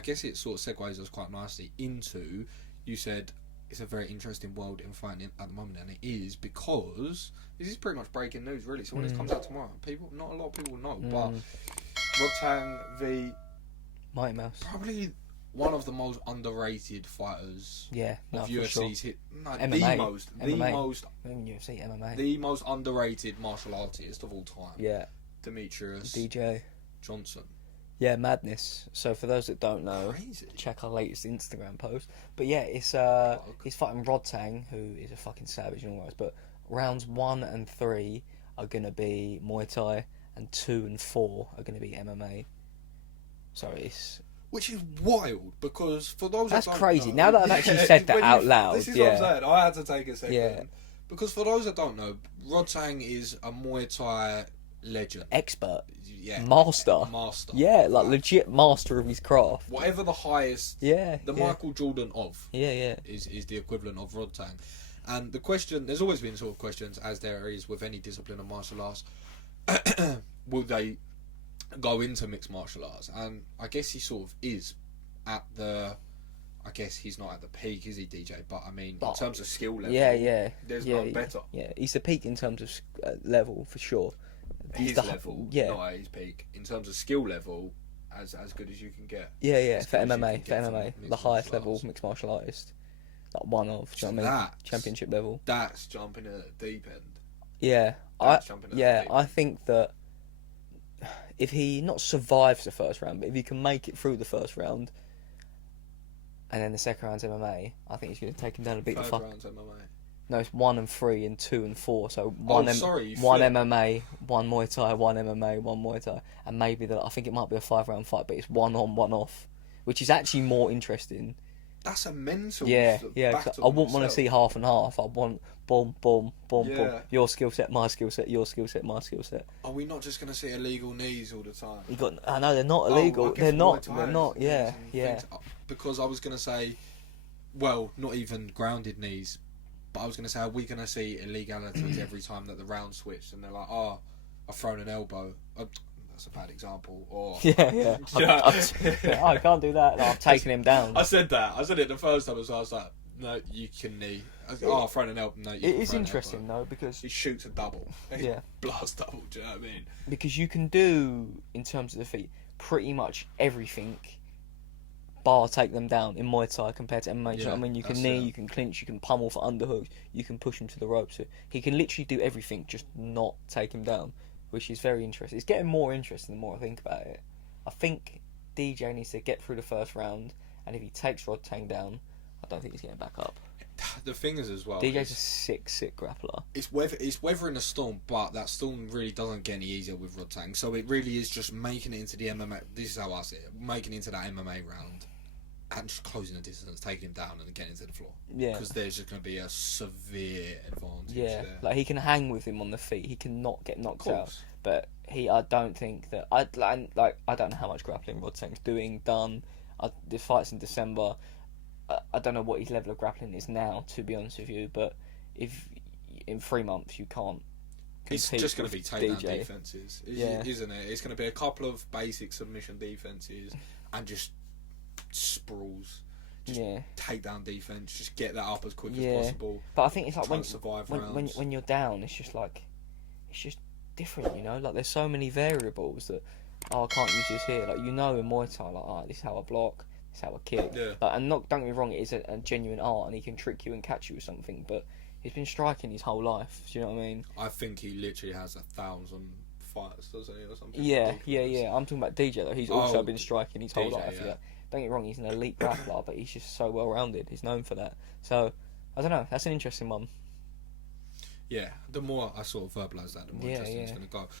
I guess it sort of segues us quite nicely into, you said it's a very interesting world in fighting at the moment, and it is because this is pretty much breaking news, really. So when this comes out tomorrow, not a lot of people know, but Rodtang v Mighty Mouse, probably one of the most underrated fighters of UFC's hit. No, MMA. the most underrated martial artist of all time. Yeah, Demetrious DJ Johnson. Yeah, madness. So for those that don't know, Crazy. check our latest Instagram post. But yeah, it's he's fighting Rodtang, who is a fucking savage and all that. But rounds 1 and 3 are gonna be Muay Thai, and 2 and 4 are gonna be MMA. So it's Which is wild, because for those that's that don't crazy. know, Now that I've actually said that out loud, this is what I'm saying. I had to take a second. Yeah. Because for those that don't know, Rodtang is a Muay Thai legend. expert, Yeah. master. Yeah, like legit master of his craft. Whatever the highest, Yeah, the Michael Jordan of, yeah. is the equivalent of Rodtang. And the question, there's always been sort of questions, as there is with any discipline of martial arts, will they go into mixed martial arts? And I guess he sort of is at the, I guess he's not at the peak, is he, DJ? But I mean, in terms of skill level, there's none better. Yeah, he's the peak in terms of level for sure. His level, not at his peak. In terms of skill level, as good as you can get. Yeah, for MMA, the highest level mixed martial artist. Like one of, do you know what I mean? Championship level. That's jumping at the deep end. Yeah, I think that if he not survives the first round, but if he can make it through the first round, and then the second round's MMA, I think he's going to take him down and beat the fuck. Round's MMA. No, it's 1 and 3 and 2 and 4. So one MMA, 1 Muay Thai, 1 MMA, 1 Muay Thai, and maybe I think it might be a 5-round fight, but it's 1 on, 1 off, which is actually more interesting. That's a mental. Yeah. I wouldn't want to see half and half. I want boom, boom. Your skill set, my skill set. Your skill set, my skill set. Are we not just going to see illegal knees all the time? I know they're not illegal. They're not. Yeah. Because I was going to say, well, not even grounded knees, but I was going to say, are we going to see illegalities every time that the round switched and they're like, I've thrown an elbow. That's a bad example. Or yeah. I can't do that. I've taken him down. I said that. I said it the first time, so I was like, no, you can knee. I've thrown an elbow. No, you can It is interesting though, because he shoots a double. Yeah. Blast double. Do you know what I mean? Because you can do, in terms of the feet, pretty much everything bar take them down in Muay Thai compared to MMA. Do you know what I mean? You can knee, you can clinch, you can pummel for underhooks, you can push him to the ropes. So he can literally do everything, just not take him down, which is very interesting. It's getting more interesting the more I think about it. I think DJ needs to get through the first round, and if he takes Rodtang down, I don't think he's getting back up. The thing is as well, DJ's a sick grappler. It's weathering a storm, but that storm really doesn't get any easier with Rodtang. So it really is just making it into the MMA. This is how I see it: making it into that MMA round and just closing the distance, taking him down, and getting to the floor. Yeah, because there's just going to be a severe advantage. Yeah, there. Like he can hang with him on the feet. He can not get knocked out. But I don't think that I don't know how much grappling Rodtang's done. The fight's in December. I don't know what his level of grappling is now, to be honest with you. But if in 3 months you can't, it's just going to be takedown DJ defenses, isn't it? It's going to be a couple of basic submission defenses and just sprawls. Just takedown defense. Just get that up as quick as possible. But I think it's like when you're down, it's just different, you know. Like there's so many variables that I can't use this here. Like in Muay Thai, like this is how I block, this is how I kick. Yeah. And don't get me wrong, it is a genuine art, and he can trick you and catch you with something. But he's been striking his whole life. Do you know what I mean? I think he literally has 1,000 fights, doesn't he, or something? Yeah. I'm talking about DJ though. He's also been striking his whole life. Yeah. Don't get me wrong, he's an elite grappler, but he's just so well rounded. He's known for that. So I don't know. That's an interesting one. Yeah, the more I sort of verbalise that, the more interesting it's going to go.